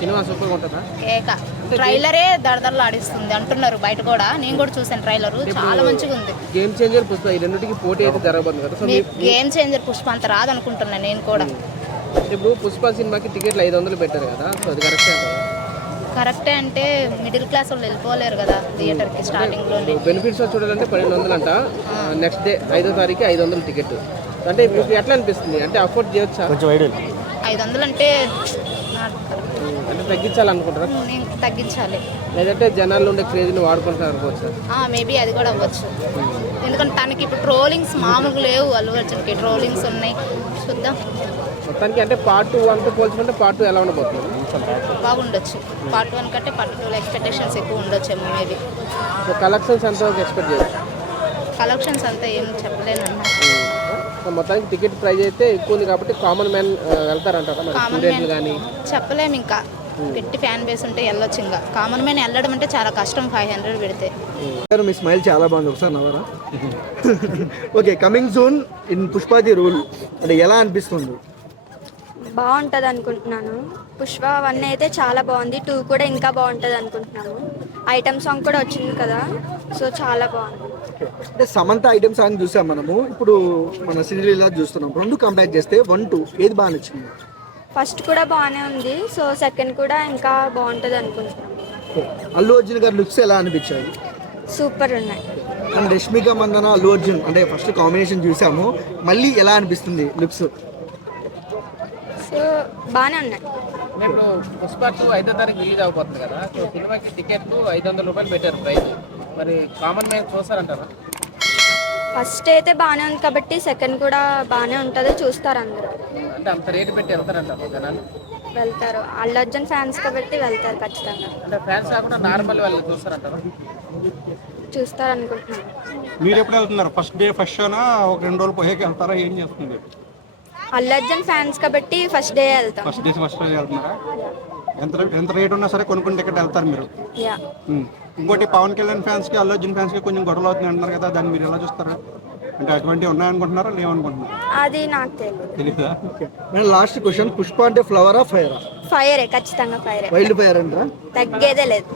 Cinema సూపర్గా ఉంటుందా? ఏక ట్రైలరే దడదడలు ఆడిస్తుంది అంటున్నారు బయట కూడా. నేను కూడా చూసాను ట్రైలర్, చాలా మంచిగా ఉంది. గేమ్ చేంజర్ పుష్ప ఈ రెండింటికి పోటీ అయితే జరగబోతుంది కదా. సో గేమ్ చేంజర్ పుష్ప అంత రాదనుకుంటున్నాను నేను కూడా. ఇప్పుడు పుష్ప సినిమాకి టికెట్లు 500 పెట్టారు కదా, సో అది కరెక్టే అంటారా? కరెక్టే అంటే మిడిల్ క్లాస్ వాళ్ళు వెళ్ళిపోలేరు కదా థియేటర్కి స్టార్టింగ్లోనే. బెనిఫిట్స్ చూడాలంటే 1200 అంట. నెక్స్ట్ డే 5వ తారీఖు 500 టికెట్. అంటే ఇప్పుడు ఎట్లా అనిపిస్తుంది, అంటే అఫోర్డ్ చేయొచ్చా? 500 అంటే అంటే తగ్గించాలనుకుంటారా? నేను తగ్గించాలి, లేదంటే జనాల్లో ఉండే క్రేజ్ని వాడుకుంటారు అనుకోవచ్చు. మేబీ అది కూడా అవ్వచ్చు. ఎందుకంటే తనకి ఇప్పుడు ట్రోలింగ్స్ మామూలుగా లేవు. అల్లు అర్జున్కి ట్రోలింగ్స్ ఉన్నాయి. చూద్దాం. మొత్తానికి అంటే పార్ట్ 1తో పోల్చుకుంటే పార్ట్ 2 ఎలా ఉండబోతుంది? బాగుండొచ్చు. పార్ట్ 1 కంటే పార్ట్ 2లో ఎక్స్పెక్టేషన్స్ ఎక్కువ ఉండొచ్చేమో మేబీ. సో కలెక్షన్స్ ఎంత ఎక్స్పెక్ట్ చేయొచ్చు? కలెక్షన్స్ అంతా ఏం చెప్పలేను అన్న. సో మొత్తానికి టికెట్ ప్రైస్ అయితే ఎక్కువ ఉంది కాబట్టి కామన్ మ్యాన్ వెళ్తారంటారా? కామన్ మ్యాన్ కానీ చెప్పలేము, ఇంకా గట్టి ఫ్యాన్ బేస్ ఉంటే వెళ్ళొచ్చు. ఇంకా కామన్ మ్యాన్ వెళ్ళడం అంటే చాలా కష్టం 500 పెడితే. మీ స్మైల్ చాలా బాగుంది, ఒకసారి నవ్వరా? Okay, coming soon in Pushpa the rule అంటే ఎలా అనిపిస్తుంది? బాగుంటుంది అనుకుంటున్నాను. పుష్ప 1 అయితే చాలా బాగుంది, 2 కూడా ఇంకా బాగుంటుంది అనుకుంటున్నాను. ఐటమ్ సాంగ్ కూడా వచ్చింది కదా, సో చాలా బాగుంది. అంటే సమంత ఐటమ్ సాంగ్ చూసాం మనము, ఇప్పుడు మన సిరిలీలా చూస్తున్నాం. రెండు కంపేర్ చేస్తే 1, 2 ఏది బాగా నచ్చింది? ఫస్ట్ కూడా బాగానే ఉంది, సో సెకండ్ కూడా ఇంకా బాగుంటుంది అనుకుంటున్నాను. అల్లు అర్జున్ గారి లుక్స్ ఎలా అనిపించాయి? సూపర్ ఉన్నాయి. అండ్ రష్మిక మందన అల్లు అర్జున్ అంటే ఫస్ట్ కాంబినేషన్ చూసాము, మళ్ళీ ఎలా అనిపిస్తుంది లుక్స్? సో బాగానే ఉన్నాయి. ఇప్పుడు పుష్ప 2 5వ తారీఖు రిలీజ్ అవబోతుంది కదా, సో సినిమాకి టికెట్లు 500 రూపాయలు పెట్టారు ప్రైస్. మరి కామన్ మ్యాన్ చూస్తారంటారా? ఫస్ట్ అయితే బాగానే ఉంది కాబట్టి సెకండ్ కూడా బాగానే ఉంటుంది, చూస్తారు అందరూ. అంటే అంత రేటు పెట్టి వెళ్తారంటారు జనాలు? వెళ్తారు, అల్లు అర్జున్ ఫ్యాన్స్ కాబట్టి వెళ్తారు ఖచ్చితంగా. అంటే ఫ్యాన్స్ కాకుండా నార్మల్ వాళ్ళు చూస్తారంటారా? చూస్తారు అనుకుంటున్నాను. మీరు ఎప్పుడు వెళ్తున్నారు? ఫస్ట్ డే ఫస్ట్ షోనా, ఒక 2 రోజులు పోయాక వెళ్తారా? ఏం చేస్తుంది? అల్లు అర్జున్ ఫ్యాన్స్ కాబట్టి ఫస్ట్ డే వెళ్తాం. ఫస్ట్ డే ఫస్ట్ రోజు వెళ్తున్నారా? ఎంత రేట్ ఉన్నా సరే కొనుక్కుని టికెట్ వెళ్తారు మీరు. యా. ఇంకోటి పవన్ కళ్యాణ్ ఫ్యాన్స్కి అల్లు అర్జున్ ఫ్యాన్స్కి కొంచెం గొడవలు అవుతున్నాయి అంటున్నారు కదా, దాన్ని మీరు ఎలా చూస్తారు? అంటే అటువంటివి ఉన్నాయనుకుంటున్నారా, లేవనుకుంటున్నారా? అది నాకు తెలియదు. తెలీదా? లాస్ట్ క్వశ్చన్, పుష్ప అంటే ఫ్లవరా ఫైరా? ఫైరే, ఖచ్చితంగా ఫైరే. వైల్డ్ ఫైర్ అంటారా? తగ్గేదే లేదు.